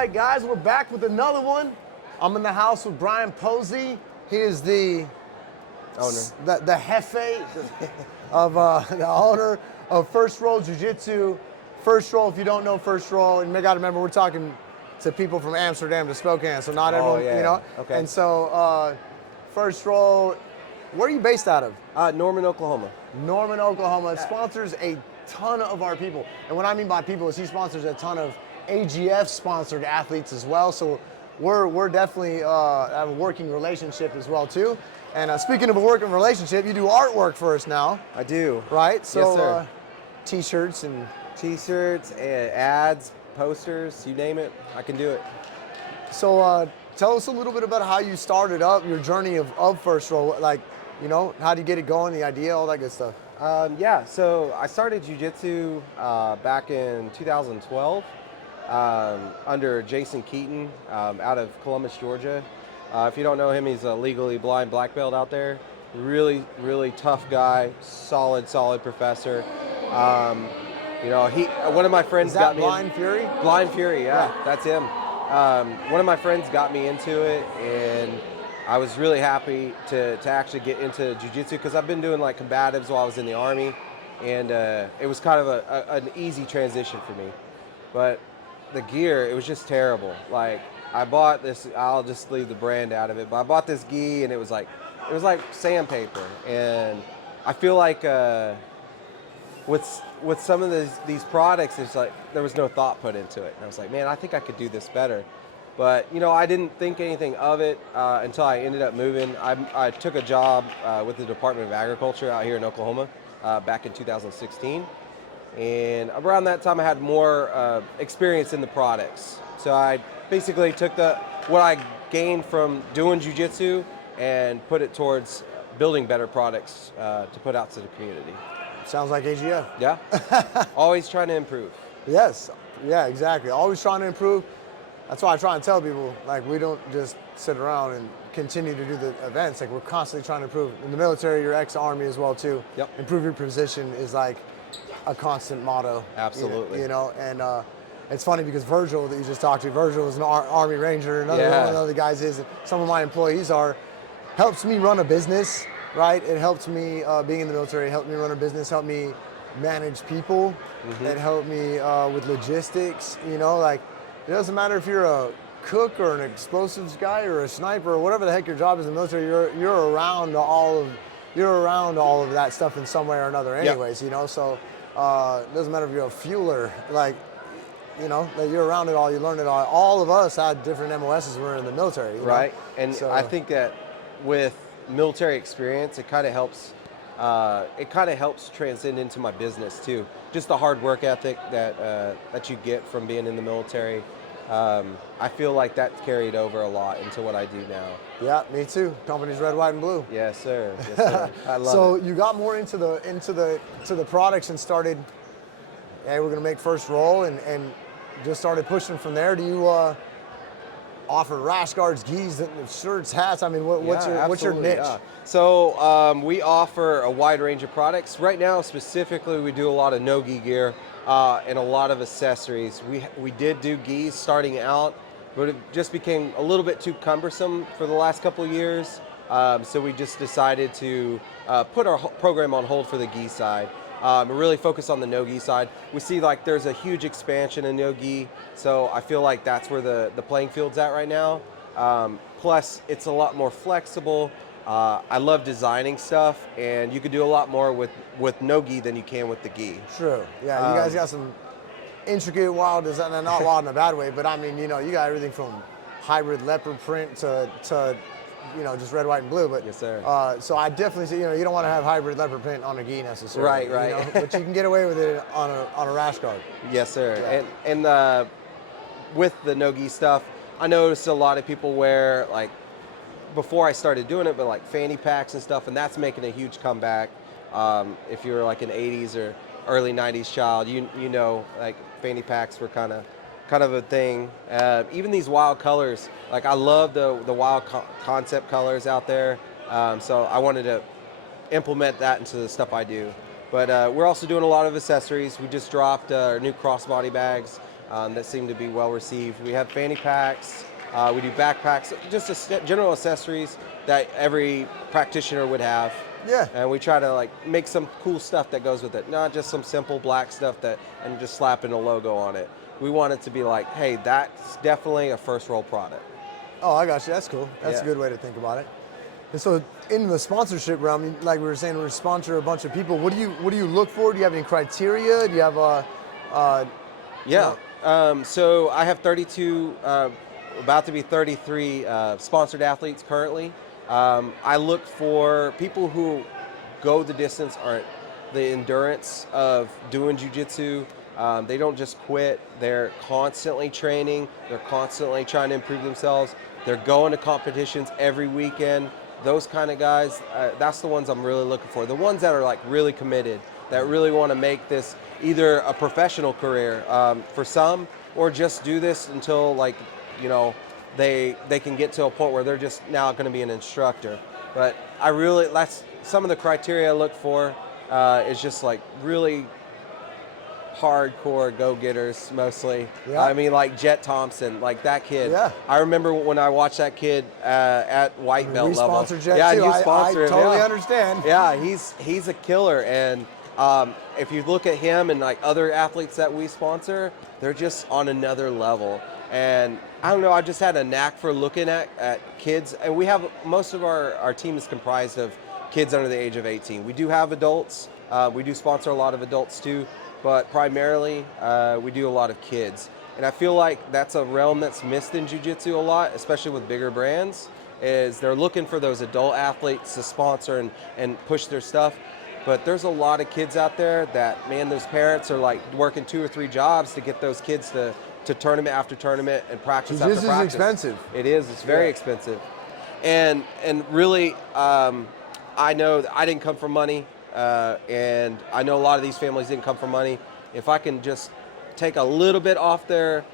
right, guys, we're back with another one. I'm in the house with Brian Posey. He is the owner, the jefe of the owner of First Roll Jiu-Jitsu. First Roll, if you don't know First Roll, and you got to remember we're talking to people from Amsterdam to Spokane, so not everyone, yeah. you know. Okay. And so, First Roll, where are you based out of? Norman, Oklahoma. Norman, Oklahoma. It sponsors a ton of our people. And what I mean by people is he sponsors a ton of AGF sponsored athletes as well. So we're definitely have a working relationship as well too. And speaking of a working relationship, you do artwork for us now. I do. Right? So Yes, sir. T-shirts and T-shirts, ads, posters, you name it, I can do it. so tell us a little bit about how you started up your journey of First Roll. Like, you know, how do you get it going, the idea, all that good stuff? Yeah, so I started jiu-jitsu back in 2012 under Jason Keaton out of Columbus, Georgia. If you don't know him, he's a legally blind black belt out there. Really, really tough guy, solid professor. You know, one of my friends got me Blind Fury? Blind Fury, yeah, that's him. One of my friends got me into it, and I was really happy to actually get into jiu-jitsu because I've been doing like combatives while I was in the Army, and it was kind of an easy transition for me. But the gear, it was just terrible. Like, I bought this, I'll just leave the brand out of it, but I bought this gi, and it was like sandpaper. And I feel like with some of these products, it's like there was no thought put into it. And I was like, man, I think I could do this better. But, you know, I didn't think anything of it until I ended up moving. I took a job with the Department of Agriculture out here in Oklahoma back in 2016. And around that time, I had more experience in the products. So I basically took what I gained from doing jiu-jitsu and put it towards building better products to put out to the community. Sounds like AGF. Yeah, always trying to improve. Yes, yeah, exactly. Always trying to improve. That's why I try and tell people, like, we don't just sit around and continue to do the events. Like, we're constantly trying to improve. In the military, you're ex-Army as well, too. Yep. Improve your position is, like, a constant motto. Absolutely. You know, and it's funny because Virgil, that you just talked to, Virgil is an Army Ranger, another one of the guys is, some of my employees are, helps me run a business, right? It helps me, being in the military, helped me run a business, helped me manage people, it helped me with logistics, you know, like, it doesn't matter if you're a cook or an explosives guy or a sniper or whatever the heck your job is in the military. You're around all of that stuff in some way or another, anyways. You know, so it doesn't matter if you're a fueler, like, you know, that you're around it all. You learn it all. All of us had different MOSs when we were in the military, you right? know? And so, I think that with military experience, it kind of helps. It kind of helps transcend into my business too. Just the hard work ethic that you get from being in the military. I feel like that's carried over a lot into what I do now. Yeah, me too. Company's red, white, and blue. Yes, sir. Yes, sir. I love so it. you got more into the products and started. Hey, we're gonna make First Roll and just started pushing from there. Do you offer rash guards, gis, shirts, hats? I mean, what's your niche? Yeah. So we offer a wide range of products. Right now, specifically, we do a lot of no-gi gear and a lot of accessories. We did do gis starting out, but it just became a little bit too cumbersome for the last couple of years. So we just decided to put our program on hold for the gi side. Really focus on the no-gi side. We see like there's a huge expansion in no-gi, so I feel like that's where the playing field's at right now. Plus, it's a lot more flexible. I love designing stuff, and you could do a lot more with no-gi than you can with the gi. True. Yeah, you guys got some intricate, wild design, not wild in a bad way, but I mean, you know, you got everything from hybrid leopard print to you know, just red, white, and blue. But yes, sir. So I definitely see, you know, you don't want to have hybrid leopard print on a gi necessarily. Right. You know? But you can get away with it on a rash guard. Yes, sir. Yeah. And with the no-gi stuff, I noticed a lot of people wear, like, before I started doing it, but like fanny packs and stuff, and that's making a huge comeback. If you're like an 80s or early 90s child, you know, like fanny packs were kind of a thing. Even these wild colors, like I love the wild concept colors out there. So I wanted to implement that into the stuff I do. But we're also doing a lot of accessories. We just dropped our new crossbody bags. that seem to be well received. We have fanny packs, we do backpacks, just general accessories that every practitioner would have. Yeah. And we try to like make some cool stuff that goes with it, not just some simple black stuff and just slapping a logo on it. We want it to be like, hey, that's definitely a first roll product. Oh, I got you. That's cool. That's a good way to think about it. And so, in the sponsorship realm, like we were saying, we sponsor a bunch of people. What do you look for? Do you have any criteria? Do you have so I have 32, about to be 33 sponsored athletes currently. I look for people who go the distance, are the endurance of doing jiu-jitsu. They don't just quit. They're constantly training. They're constantly trying to improve themselves. They're going to competitions every weekend. Those kind of guys, that's the ones I'm really looking for. The ones that are like really committed, that really want to make this either a professional career for some, or just do this until like, they can get to a point where they're just now going to be an instructor. But that's some of the criteria I look for is just like really hardcore go-getters mostly. Yeah. I mean, like Jet Thompson, like that kid. Yeah. I remember when I watched that kid at white belt level. We sponsor Jet too. You sponsor I him. totally understand. Yeah, he's a killer. And if you look at him and like other athletes that we sponsor, they're just on another level. And I don't know, I just had a knack for looking at kids. And we have, most of our team is comprised of kids under the age of 18. We do have adults. We do sponsor a lot of adults too. But primarily, we do a lot of kids. And I feel like that's a realm that's missed in jiu-jitsu a lot, especially with bigger brands, is they're looking for those adult athletes to sponsor and push their stuff. But there's a lot of kids out there that, man, those parents are like working 2 or 3 jobs to get those kids to tournament after tournament and practice after practice. Jiu-jitsu is expensive. It is. It's very expensive. And really, I know that I didn't come from money. And I know a lot of these families didn't come from money. If I can just take a little bit off their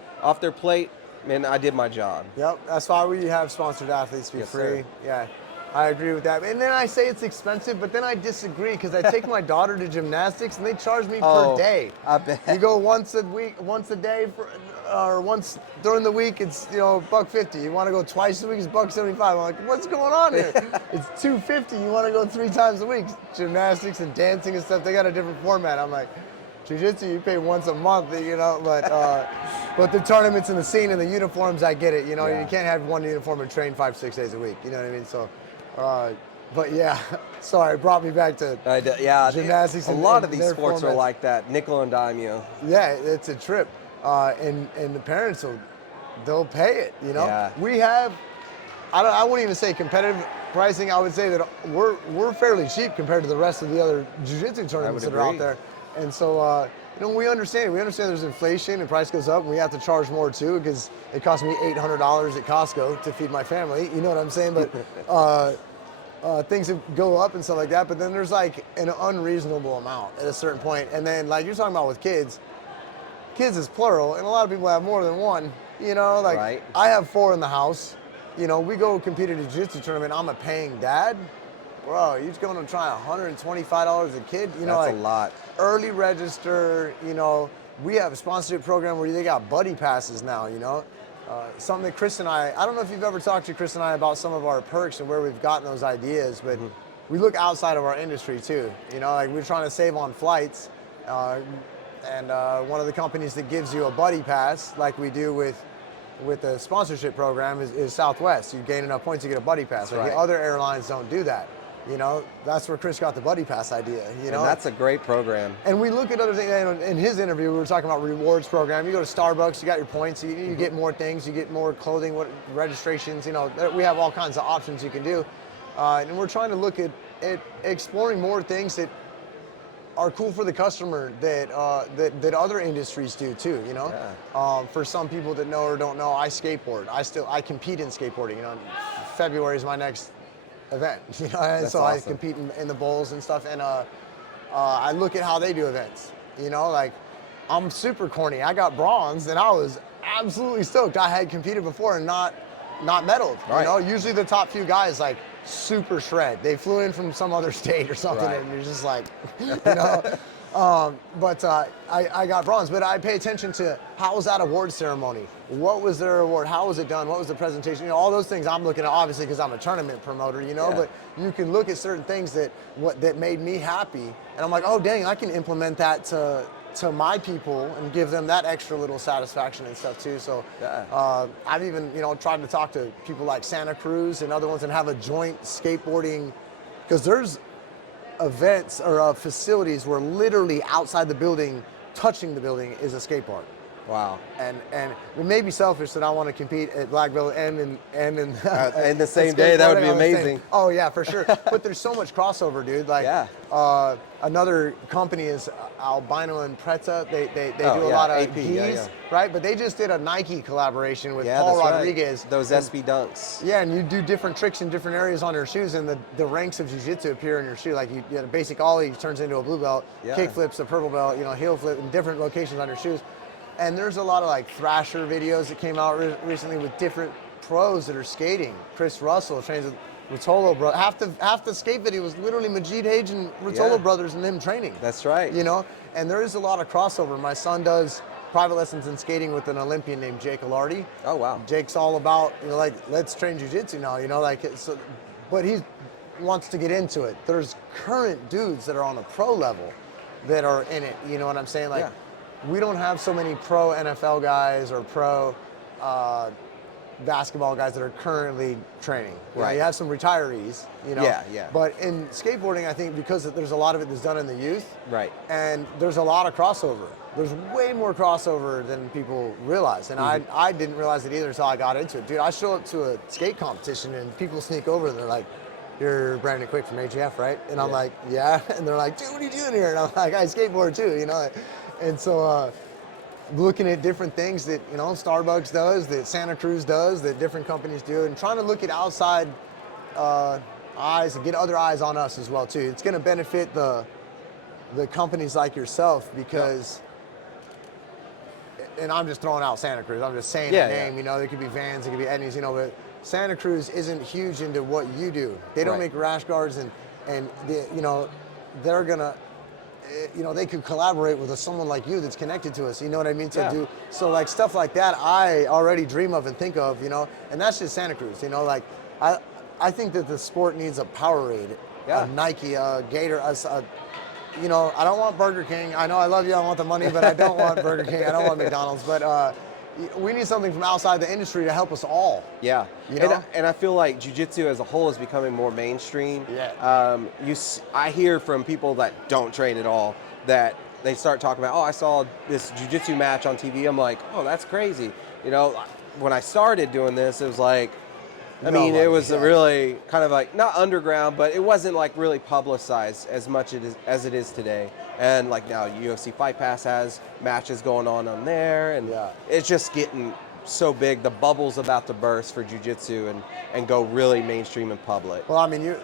plate, man, I did my job. Yep, that's why we have sponsored athletes be free. Sir. Yeah, I agree with that. And then I say it's expensive, but then I disagree because I take my daughter to gymnastics and they charge me per day. I bet. You go once a day, or once during the week, it's $150. You want to go twice a week, it's $175. I'm like, what's going on here? It's $250. You want to go 3 times a week. Gymnastics and dancing and stuff, they got a different format. I'm like, jiu-jitsu, you pay once a month, but the tournaments and the scene and the uniforms, I get it. You can't have one uniform and train 5-6 days a week. You know what I mean? So, but yeah, sorry, it brought me back to gymnastics. A lot of these sports are like that, nickel and dime you. Yeah, it's a trip. And the parents they'll pay it, Yeah. We have, I wouldn't even say competitive pricing. I would say that we're fairly cheap compared to the rest of the other jiu-jitsu tournaments that are out there. And so, we understand there's inflation and price goes up and we have to charge more too because it cost me $800 at Costco to feed my family. You know what I'm saying? But things go up and stuff like that. But then there's like an unreasonable amount at a certain point. And then like you're talking about with kids is plural, and a lot of people have more than one, Right. I have 4 in the house. We go compete at a jiu-jitsu tournament, I'm a paying dad. Bro, you're going to try $125 a kid? That's a lot. Early register, we have a sponsorship program where they got buddy passes now, something that Chris and I don't know if you've ever talked to Chris and I about some of our perks and where we've gotten those ideas, but we look outside of our industry too. Like we're trying to save on flights. And one of the companies that gives you a buddy pass, like we do with the sponsorship program, is Southwest. You gain enough points, you get a buddy pass. Right. The other airlines don't do that. That's where Chris got the buddy pass idea. And that's a great program. And we look at other things. In his interview, we were talking about rewards program. You go to Starbucks, you got your points, you get more things, you get more clothing, registrations. We have all kinds of options you can do. And we're trying to look at exploring more things that are cool for the customer that other industries do too. For some people that know or don't know, I skateboard. I compete in skateboarding. February is my next event. And That's so awesome. I compete in the bowls and stuff. And I look at how they do events. Like I'm super corny. I got bronze, and I was absolutely stoked. I had competed before and not medaled. Right. Usually the top few guys like super shred. They flew in from some other state or something, Right. and you're just like, But I got bronze. But I pay attention to how was that award ceremony? What was their award? How was it done? What was the presentation? You know, all those things I'm looking at, obviously, because I'm a tournament promoter, you know, but you can look at certain things that made me happy. And I'm like, oh, dang, I can implement that to my people and give them that extra little satisfaction and stuff too. So I've even, you know, tried to talk to people like Santa Cruz and other ones and have a joint skateboarding, because there's events or facilities where literally outside the building, touching the building, is a skate park. Wow. And it may be selfish that I want to compete at black belt and in the same day. That would be amazing. Oh yeah, for sure. But there's so much crossover, dude. Like another company is Albino and Preta. They do a lot of geese, right? But they just did a Nike collaboration with Paul Rodriguez. Right. Those SB Dunks. Yeah, and you do different tricks in different areas on your shoes, and the ranks of jiu-jitsu appear in your shoe. Like you get a basic ollie turns into a blue belt, kick flips a purple belt, you know, heel flip in different locations on your shoes. And there's a lot of like thrasher videos that came out recently with different pros that are skating. Chris Russell trains with Rotolo bro. Half the skate video was literally Majid Hage and Rotolo brothers and them training. That's right. You know, and there is a lot of crossover. My son does private lessons in skating with an Olympian named Jake Alardi. Oh wow. Jake's all about, you know, like, let's train jiu-jitsu now, you know, like, so, but he wants to get into it. There's current dudes that are on a pro level that are in it, you know what I'm saying? Like, we don't have so many pro NFL guys or pro basketball guys that are currently training. You know, you have some retirees, you know. But in skateboarding, I think because there's a lot of it that's done in the youth. Right. And there's a lot of crossover. There's way more crossover than people realize. And I didn't realize it either until I got into it. Dude, I show up to a skate competition and people sneak over and they're like, "You're Brandon Quick from AGF, right?" And I'm like, "Yeah." And they're like, "Dude, what are you doing here?" And I'm like, "I skateboard too," you know. And so looking at different things that, you know, Starbucks does, that Santa Cruz does, that different companies do, and trying to look at outside eyes and get other eyes on us as well too. It's going to benefit the companies like yourself because, and I'm just throwing out Santa Cruz. I'm just saying the name. You know, there could be Vans, it could be Edneys, you know, but Santa Cruz isn't huge into what you do. They don't make rash guards, and they, you know, they're gonna. You know, they could collaborate with someone like you that's connected to us, you know what I mean? Do so, like, stuff like that I already dream of and think of, you know, and that's just Santa Cruz, you know, like, I think that the sport needs a Powerade, a Nike, a Gator, you know, I don't want Burger King. I know I love you, I want the money, but I don't want Burger King, I don't want McDonald's, but we need something from outside the industry to help us all. Yeah. You know? And I feel like jiu-jitsu as a whole is becoming more mainstream. Yeah. I hear from people that don't train at all that they start talking about, oh, I saw this jiu-jitsu match on TV. I'm like, oh, that's crazy. You know, when I started doing this, it was like, it was really kind of like, not underground, but it wasn't like really publicized as much as it is today. And like now UFC Fight Pass has matches going on there, and it's just getting so big. The bubble's about to burst for jiu-jitsu and go really mainstream in public. Well, I mean,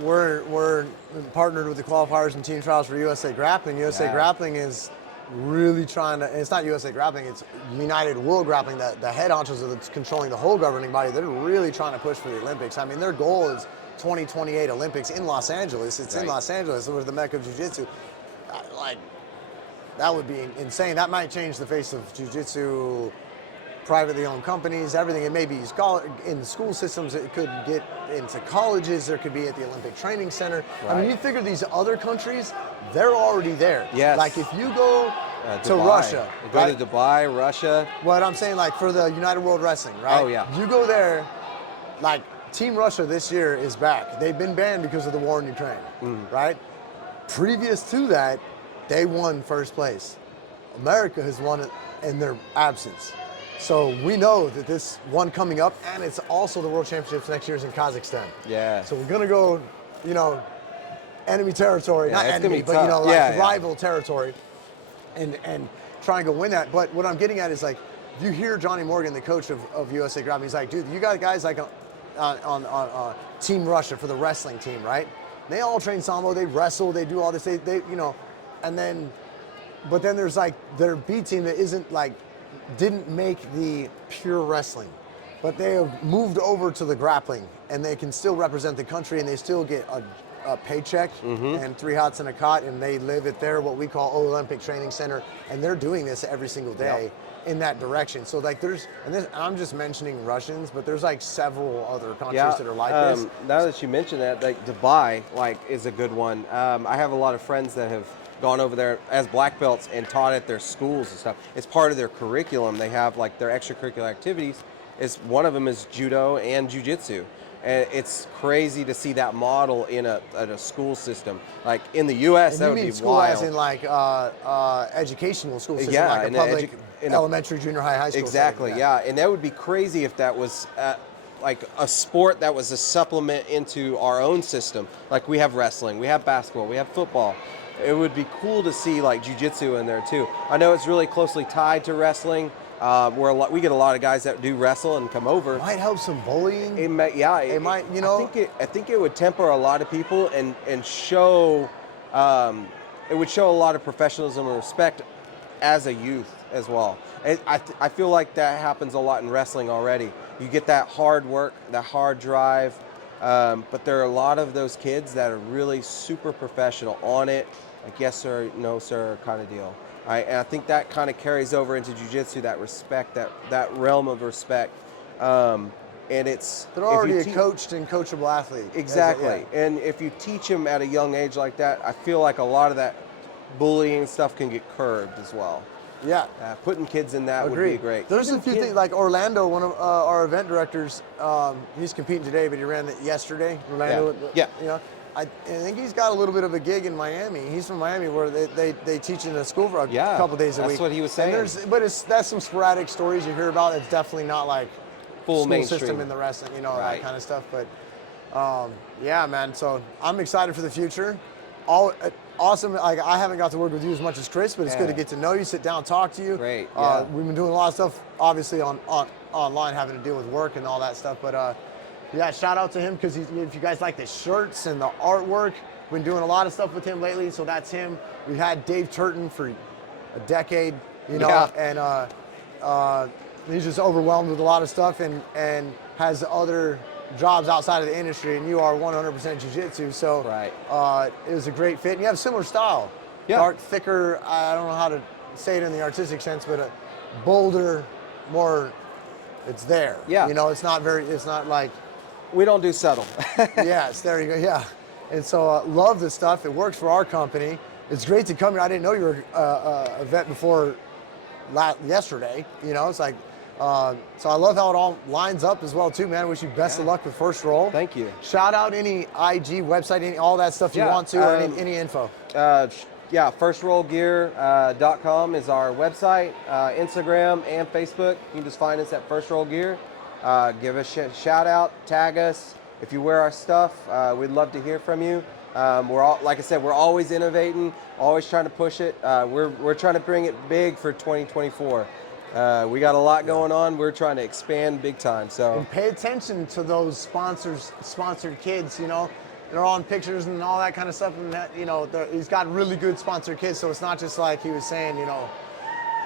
we're partnered with the qualifiers and team trials for USA Grappling. USA Grappling is really trying to, and it's not USA Grappling, it's United World Grappling, the head honchos that's controlling the whole governing body. They're really trying to push for the Olympics. I mean, their goal is 2028 Olympics in Los Angeles. It's in Los Angeles, so it's the mecca of jiu-jitsu. Like, that would be insane. That might change the face of jiu-jitsu, privately owned companies, everything. It may be in the school systems, it could get into colleges, there could be at the Olympic Training Center. I mean, you figure these other countries, they're already there. Yes. Like, if you go to Russia. Go to Dubai, Russia. What I'm saying, like, for the United World Wrestling, right? Oh, yeah. You go there, like, Team Russia this year is back. They've been banned because of the war in Ukraine, right? Previous to that, they won first place. America has won it in their absence. So we know that this one coming up, and it's also the World Championships next year is in Kazakhstan. Yeah. So we're gonna go, you know, enemy territory, not enemy, but you know, like rival territory, and try and go win that. But what I'm getting at is, like, if you hear Johnny Morgan, the coach of USA Grappling, he's like, dude, you got guys like on Team Russia for the wrestling team, right? They all train sambo, they wrestle, they do all this, they you know, and then, but then there's like their B team that isn't like, didn't make the pure wrestling, but they have moved over to the grappling, and they can still represent the country, and they still get paycheck and 3 hots and a cot, and they live at their what we call Olympic Training Center, and they're doing this every single day in that direction. So like and I'm just mentioning Russians, but there's like several other countries that are like this. Now that you mention that, like Dubai, like is a good one. I have a lot of friends that have gone over there as black belts and taught at their schools and stuff. It's part of their curriculum. They have like their extracurricular activities. One of them is judo and jiu-jitsu. And it's crazy to see that model in a school system. Like in the U.S., and that would be school wild. as in like educational school system, Yeah, like a public elementary, junior high, high school. Exactly, setting, yeah. And that would be crazy if that was like a sport that was a supplement into our own system. Like we have wrestling, we have basketball, we have football. It would be cool to see like jiu-jitsu in there too. I know it's really closely tied to wrestling. We get a lot of guys that do wrestle and come over. It might help some bullying. It might, yeah. It might, you know. I think it would temper a lot of people and show. It would show a lot of professionalism and respect as a youth as well. I feel like that happens a lot in wrestling already. You get that hard work, that hard drive, but there are a lot of those kids that are really super professional on it, like yes sir, no sir kind of deal. And I think that kind of carries over into jiu-jitsu, that respect, that realm of respect. And it's they're already a coached and coachable athlete. Exactly. And if you teach them at a young age like that, I feel like a lot of that bullying stuff can get curbed as well. Yeah. Putting kids in that would be great. There's a few things, like Orlando, one of our event directors, he's competing today, but he ran it yesterday. Orlando, yeah. You know, I think he's got a little bit of a gig in Miami. He's from Miami, where they teach in a school for a couple days a week. That's what he was saying. That's some sporadic stories you hear about. It's definitely not like full school mainstream system in the wrestling, you know, that kind of stuff. But yeah, man. So I'm excited for the future. Awesome. Like I haven't got to work with you as much as Chris, but it's good to get to know you, sit down, talk to you. Great. We've been doing a lot of stuff, obviously online, having to deal with work and all that stuff. But yeah, shout out to him, because if you guys like the shirts and the artwork, we've been doing a lot of stuff with him lately. So that's him. We've had Dave Turton for a decade, you know, and he's just overwhelmed with a lot of stuff and has other jobs outside of the industry, and you are 100% jiu-jitsu, so it was a great fit. And you have a similar style, dark, thicker, I don't know how to say it in the artistic sense, but a bolder, more, it's there. You know, it's not like, we don't do subtle. yes, there you go, yeah. And so love this stuff. It works for our company. It's great to come here. I didn't know you were a vet before yesterday, you know, it's like, so I love how it all lines up as well too, man. Wish you best of luck with First Roll. Thank you. Shout out any IG website, all that stuff you want to, or any info. firstrollgear.com is our website. Instagram and Facebook, you can just find us at First Roll Gear. Give us a shout out, tag us. If you wear our stuff, we'd love to hear from you. Like I said, we're always innovating, always trying to push it. We're trying to bring it big for 2024. We got a lot going on. We're trying to expand big time. So and pay attention to those sponsored kids. You know, they're on pictures and all that kind of stuff. And that, you know, he's got really good sponsored kids. So it's not just like he was saying, you know,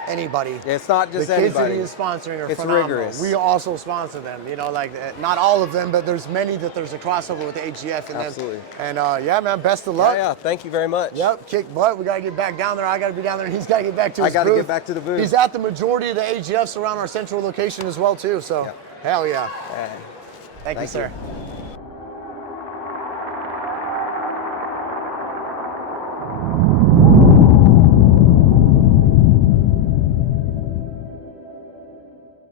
anybody. It's not just the kids anybody. that he is sponsoring are it's phenomenal. rigorous. We also sponsor them. You know, like not all of them, but there's many that there's a crossover with the AGF and Absolutely. them. And yeah, man, best of luck. Yeah, thank you very much. Yep, kick butt. We got to get back down there. I got to be down there, and he's got to get back to his booth. I got to get back to the booth. He's at the majority of the AGFs around our central location as well, too. So, hell yeah. Thank you, sir.